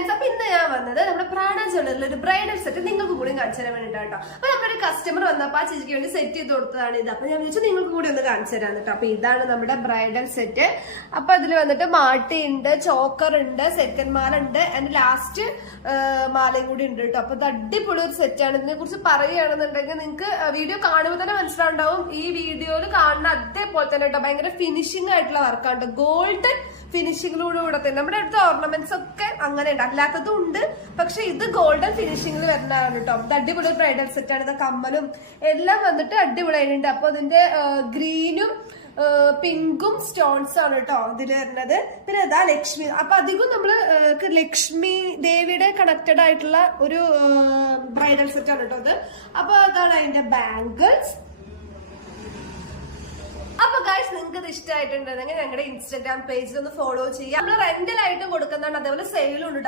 Friends, അപ്പൊ ഇന്ന് ഞാൻ വന്നത് നമ്മുടെ പ്രാണ ജ്വല്ലറിൽ ഒരു ബ്രൈഡൽ സെറ്റ് നിങ്ങൾക്ക് കൂടി കാണിച്ചു തരാൻ വേണ്ടിട്ടാ കേട്ടോ. അപ്പൊ നമ്മുടെ കസ്റ്റമർ വന്നപ്പോ ആ ചേച്ചിക്ക് വേണ്ടി സെറ്റ് ചെയ്ത് കൊടുത്തതാണ് ഇത്. അപ്പൊ ഞാൻ വിളിച്ചു നിങ്ങൾക്ക് കൂടി ഒന്ന് കാണിച്ചു തരാൻ കേട്ടോ. അപ്പൊ ഇതാണ് നമ്മുടെ ബ്രൈഡൽ സെറ്റ്. അപ്പൊ അതിൽ വന്നിട്ട് മാട്ടി ഉണ്ട്, ചോക്കർ ഉണ്ട്, സെക്കൻഡ് മാല ഉണ്ട്, ആൻഡ് ലാസ്റ്റ് മാലയും കൂടി ഉണ്ട് കേട്ടോ. അപ്പൊ ഇത് അടിപൊളി ഒരു സെറ്റ് ആണ്. ഇതിനെ കുറിച്ച് പറയുകയാണെന്നുണ്ടെങ്കിൽ നിങ്ങൾക്ക് വീഡിയോ കാണുമ്പോൾ തന്നെ മനസ്സിലാവുണ്ടാവും. ഈ വീഡിയോയിൽ കാണുന്ന അതേപോലെ തന്നെ കേട്ടോ, ഭയങ്കര ഫിനിഷിംഗ് ആയിട്ടുള്ള വർക്കാണ്. ഗോൾഡൻ ഫിനിഷിങ്ങിലൂടെ തന്നെ നമ്മുടെ അടുത്ത ഓർണമെന്റ്സ് ഒക്കെ അങ്ങനെ ഉണ്ട്, അല്ലാത്തതും ഉണ്ട്. പക്ഷെ ഇത് ഗോൾഡൻ ഫിനിഷിംഗിൽ വരുന്നതാണ് കേട്ടോ. ഇത് അടിപൊളി ബ്രൈഡൽ സെറ്റ് ആണ്. ഇത് കമ്മലും എല്ലാം വന്നിട്ട് അടിപൊളിയായിട്ടുണ്ട്. അപ്പൊ അതിന്റെ ഗ്രീനും പിങ്കും സ്റ്റോൺസ് ആണ് കേട്ടോ ഇതിൽ വരുന്നത്. പിന്നെ അതാ ലക്ഷ്മി. അപ്പൊ അധികം നമ്മള് ലക്ഷ്മി ദേവിയുടെ കണക്റ്റഡ് ആയിട്ടുള്ള ഒരു ബ്രൈഡൽ സെറ്റ് ആണ് കേട്ടോ ഇത്. അപ്പൊ അതാണ് അതിന്റെ ബാംഗിൾസ്. അപ്പൊ ഗൈസ്, നിങ്ങൾക്ക് ഇത് ഇഷ്ടമായിട്ടുണ്ടെങ്കിൽ ഞങ്ങളുടെ ഇൻസ്റ്റാഗ്രാം പേജിൽ ഒന്ന് ഫോളോ ചെയ്യാം. നമ്മൾ റെന്റലായിട്ടും കൊടുക്കുന്നതാണ്, അതേപോലെ സെയിലും ഉണ്ട്.